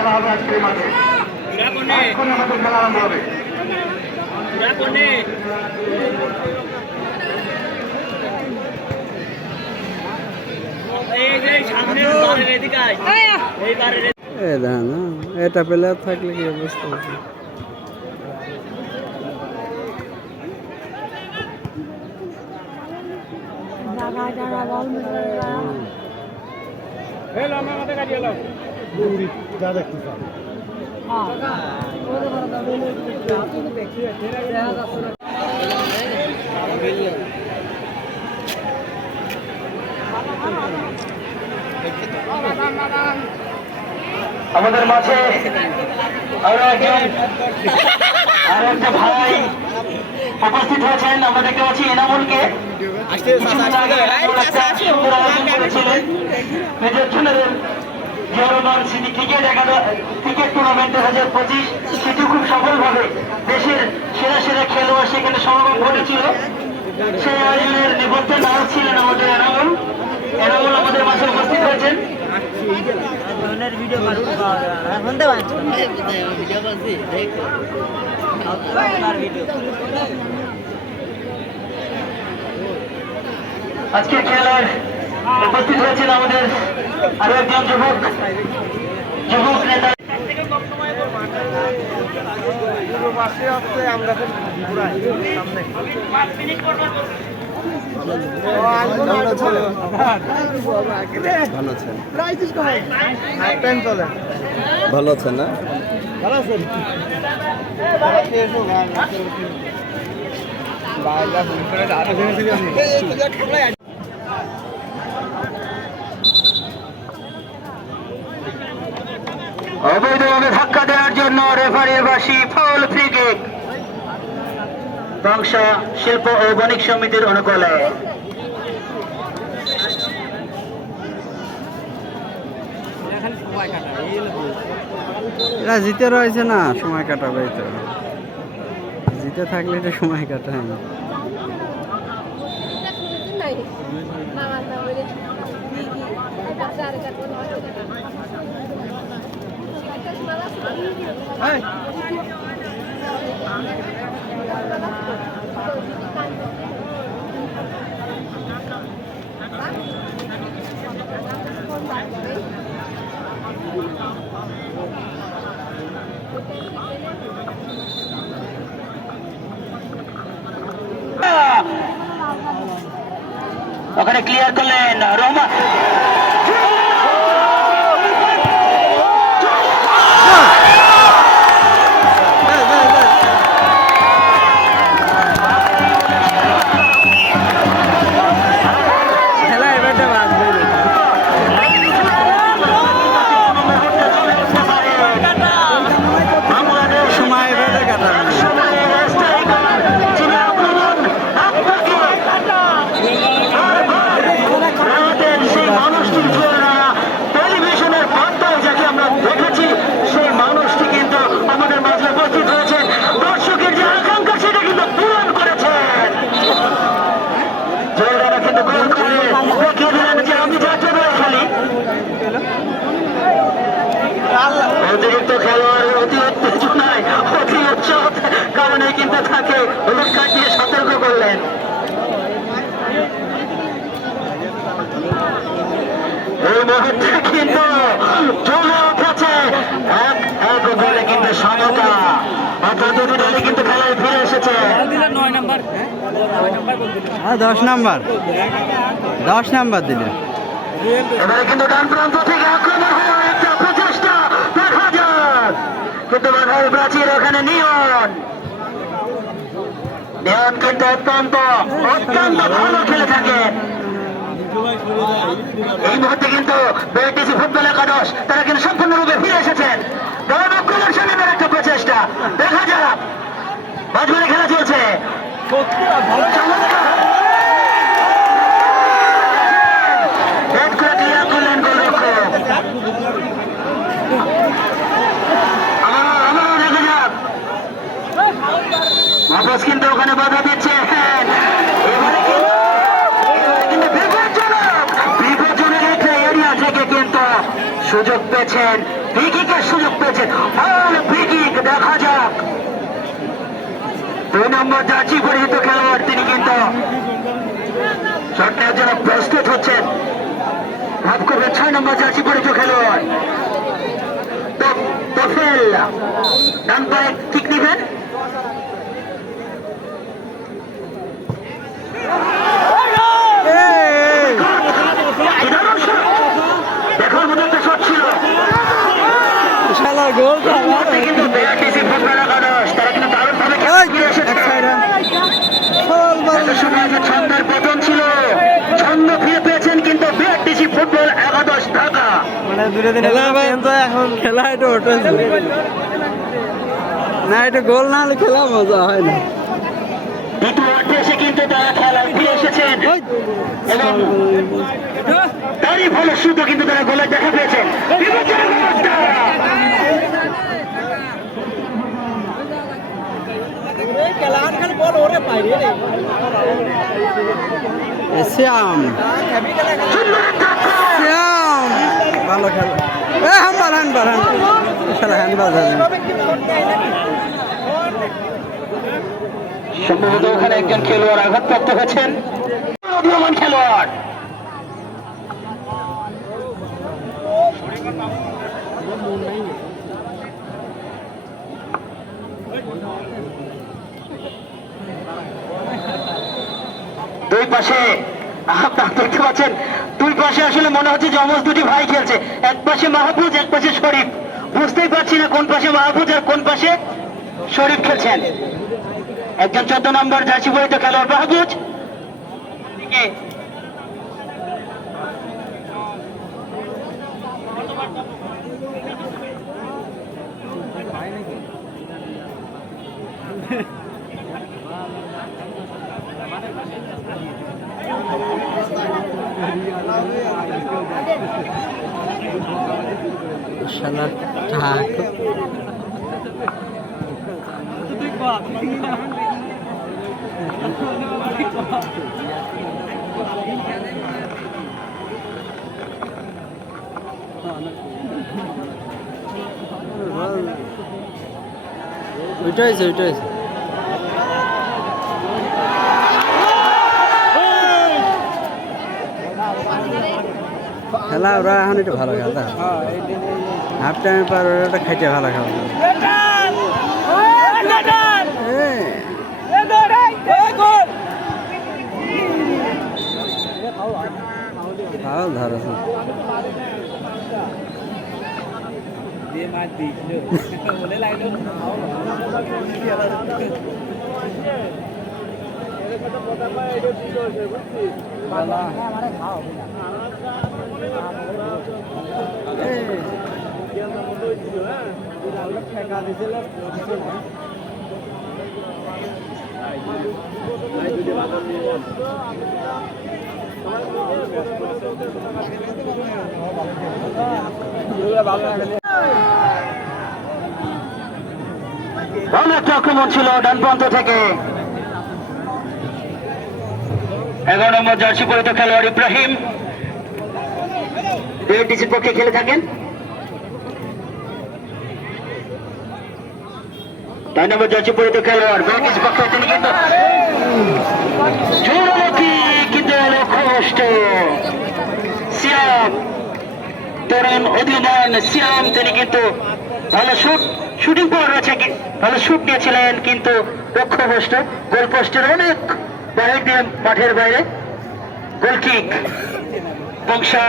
খেলা হবে আজকে এই মাঠে। এখন আমাদের খেলা আরম্ভ হবে। এটা পেলে থাকলে কি অবস্থা হবে? আমাদের মাঝে আরো একটা ভাই উপস্থিত হয়েছেন। আমরা দেখতে পাচ্ছি এনামুলকে ক্রিকেট টুর্নামেন্ট 2025 সেটি খুব সফলভাবে দেশের সেরা সেরা খেলোয়াড় সেখানে সমাগম ঘটেছিল। সেই আয়োজনের নেপথ্যে নায়ক ছিলেন আমাদের এনামুল। এনামুল আমাদের মাঝে উপস্থিত হয়েছেন। আজকে খেলার উপস্থিত হয়েছেন আমাদের আরো একজন যুবক নেতা। ভালো আছেন না? ভালো আছেন। অবৈধভাবে ধাক্কা দেওয়ার জন্য রেফারির বাসি ফাউল ফ্রি কিক বংশা শিল্প ও বণিক সমিতির অনুকূলে। এরা জিতে রয়েছে না, সময় কাটাবে তো। জিতে থাকলে এটা সময় কাটায় না। ওখানে ক্লিয়ার করলেন রহমান। অতিরিক্ত খেলোয়াড়ের অতি উত্তেজনায় অতি উৎসাহ কারণে কিন্তু তাকে হলুদ কার্ড দিয়ে সতর্ক করলেন। এই মুহূর্তে কিন্তু চলে উঠেছে এক বলে কিন্তু সমতা, অর্থাৎ দুটি দলই কিন্তু খেলায় ফিরে এসেছে। 10 নাম্বার দিলেন। এবারে কিন্তু ডান প্রান্ত থেকে আক্রমণ হওয়ার একটা প্রচেষ্টা দেখা যাক, কিন্তু বাধার প্রাচীর ওখানে নিয়ন কিন্তু অত্যন্ত ভালো খেলে থাকে। এই মুহূর্তে কিন্তু বিটিসি ফুটবল একাদশ তারা কিন্তু সম্পূর্ণরূপে ফিরে এসেছেন। একটা প্রচেষ্টা দেখা যাক, বাজবারে খেলা চলছে। কিন্তু ওখানে বাধা দিচ্ছে। বিপজ্জনক একটা এরিয়া থেকে কিন্তু সুযোগ পেয়েছেন ফ্রি-কিকের সুযোগ পেয়েছেন। ফ্রি-কিক দেখা যাক। 2 নম্বর জার্সি পরিহিত খেলোয়াড় তিনি কিন্তু শট নেওয়ার জন্য প্রস্তুত হচ্ছেন। ভাব করবেন 6 নম্বর জার্সি পরিহিত খেলোয়াড় তোফেল। ডান পায়ে কিক নিবেন। দেখার মতো একটা শট ছিল। শালার গোল কিন্তু বিআরটিসি ফুটবল একাদশ তারা কিন্তু দারুণভাবে খেলে এসেছে। একটা সময় যে ছন্দের পতন ছিল, ছন্দ ফিরে পেয়েছেন কিন্তু বিআরটিসি ফুটবল একাদশ ঢাকা। মানে দূরে দিন এখন খেলা এটা ওঠেছে না, এটা গোল না হলে খেলা মজা হয় না। দ্বিতীয়ার্ধে এসে কিন্তু তারা খেলায় ফিরে এসেছেন এবং তারই ফলশ্রুত কিন্তু তারা গোলের দেখা পেয়েছেন। শ্যাম শ্যাম ভালো খেলা। হ্যান্ডবল হ্যান্ডবল খেলা হ্যান্ডবল সম্ভবত ওখানে একজন খেলোয়াড় আঘাতপ্রাপ্ত হয়েছেন। উদীয়মান খেলোয়াড় দুই পাশে আপনারা দেখতে পাচ্ছেন, দুই পাশে আসলে মনে হচ্ছে যমজ দুটি ভাই খেলছে। এক পাশে মাহফুজ, এক পাশে শরীফ। বুঝতেই পারছি না কোন পাশে মাহফুজ আর কোন পাশে শরীফ খেলছেন। একজন 14 নম্বর জার্সি পরিহিত খেলোয়াড় মাহফুজ, শালার ঠাকুর ওইটা হয়েছে ওইটা হয়েছে। খেলা ওরা এখন একটু ভালো খেলতে হাফ টাইমের পর ওটা খাইতে ভালো খেলা ভালো ধরেছে ভালো একটা আক্রমণ ছিল ডান প্রান্ত থেকে। 11 নম্বর জার্সি পরিহিত খেলোয়াড় ইব্রাহিম বিআরটিসির পক্ষে খেলে থাকেন। 4 নম্বর জার্সি পরিহিত খেলোয়াড় বিআরটিসির পক্ষে তিনি কিন্তু কিন্তু লক্ষ্যভ্রষ্ট। সিয়াম তরুণ উদীয়মান সিয়াম তিনি কিন্তু ভালো শুটিং পাওয়ার রয়েছে, ভালো শুট নিয়েছিলেন কিন্তু লক্ষ্যভ্রষ্ট। গোল পোস্টের অনেক বাহির দিয়ে মাঠের বাইরে গোলকিক বংশা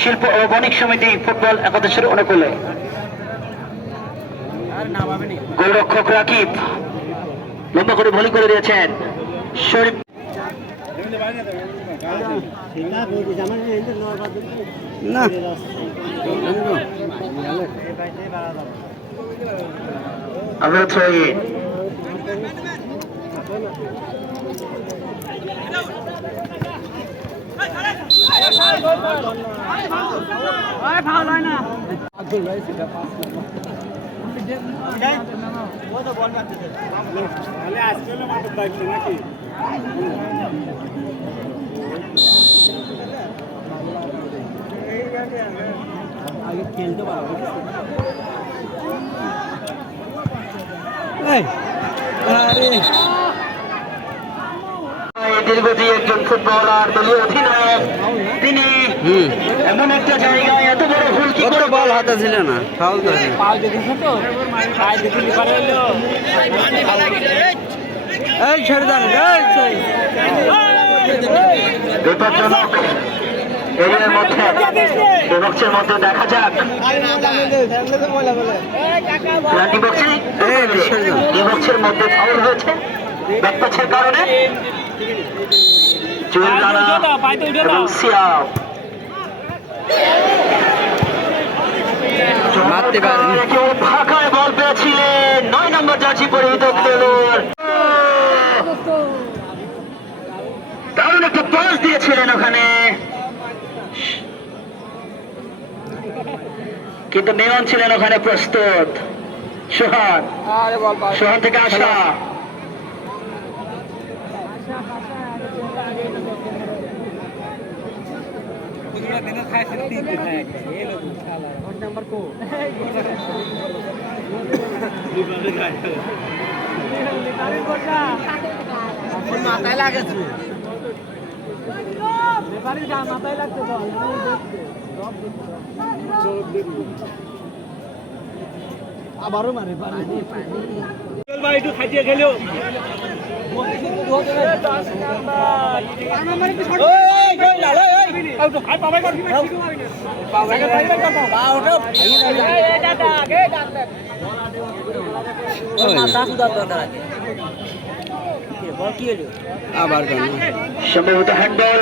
শিল্প ও বণিক সমিতি ফুটবল একাদশের অনুকূলে। গোলরক্ষক রাকিব লম্বা করে ভলি করে দিয়েছেন। শরীফ না আমরা ছয় দীর্ঘজীবী একজন ফুটবলার, দলীয় অধিনায়ক, তিনি এমন একটা জায়গায় এত বড় ভুল কি করে বল হাতে ছিল না, ফাউল তো এই ছেড়ে দেন। বিপজ্জনক এরিয়ার মধ্যে বক্সের মধ্যে দেখা যাক বক্সের মধ্যে ফাউল হয়েছে ব্যাকপাসের কারণে। এবং সিয়াব মারতে পারেনি। কেউ ফাঁকায় বল পেয়েছিলেন 9 নম্বর জার্সি পরিহিত খেলোয়াড়, দারুণ একটা পাস দিয়েছিলেন ওখানে, কিন্তু মেয়ন ছিলেন ওখানে প্রস্তুত। সোহান, সোহান থেকে আসা মাথায় লাগেছে আবারও মারে একটু খাইতে খেলো আবার কেন সম্ভবত হ্যান্ডবল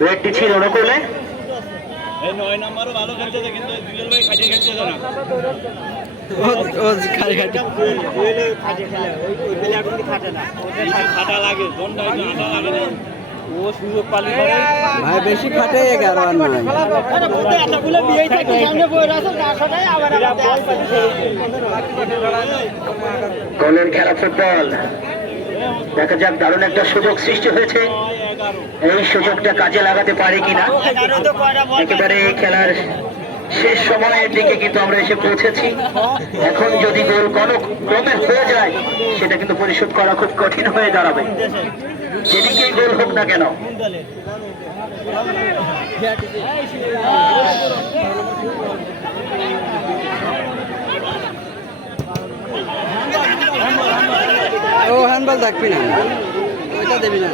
ব্রেকটি ছিল অনুকূলে। 9 নম্বরও ভালো খেলছে কিন্তু দুইয়ের ভাই খাটিয়ে খেলছে না ও খালি খাটি ওই প্লেয়ার কিন্তু খাটে না, খাটা লাগে দন্ডা আটা লাগে না, ও সুযোগ পালি করে ভাই বেশি খাটে 11 আর নাই। গোলের খেলা ফুটবল, দেখা যাক দারুণ একটা সুযোগ সৃষ্টি হয়েছে, এই সুযোগটা কাজে লাগাতে পারে কিনা। একেবারে এই খেলার শেষ সময়ের দিকে কিন্তু আমরা এসে পৌঁছেছি। এখন যদি গোল কোনো ক্রমে হয়ে যায় সেটা কিন্তু পরিশোধ করা খুব কঠিন হয়ে দাঁড়াবে, যেদিকেই গোল হোক না কেন। ও হ্যান্ডবল দেখবি না, ওইটা দেবি না।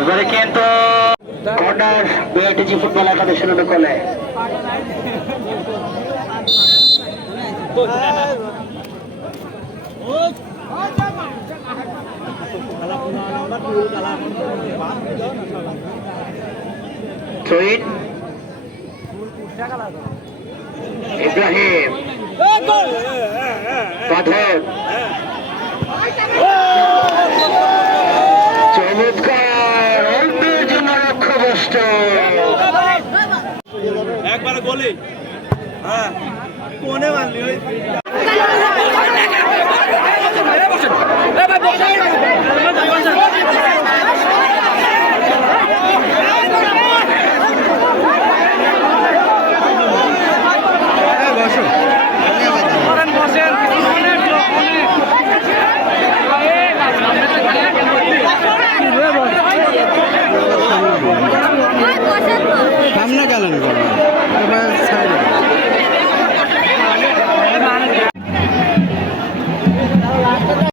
এবারে কিন্তু কর্নার বিআরটিজি ফুটবল একাদশের অনুকূলে। শহীদ ইব্রাহিম পাথর, চমৎকার অল্পের জন্য লক্ষ্যভ্রষ্ট। একবার গোলে হ্যাঁ কোনে মারলি ওই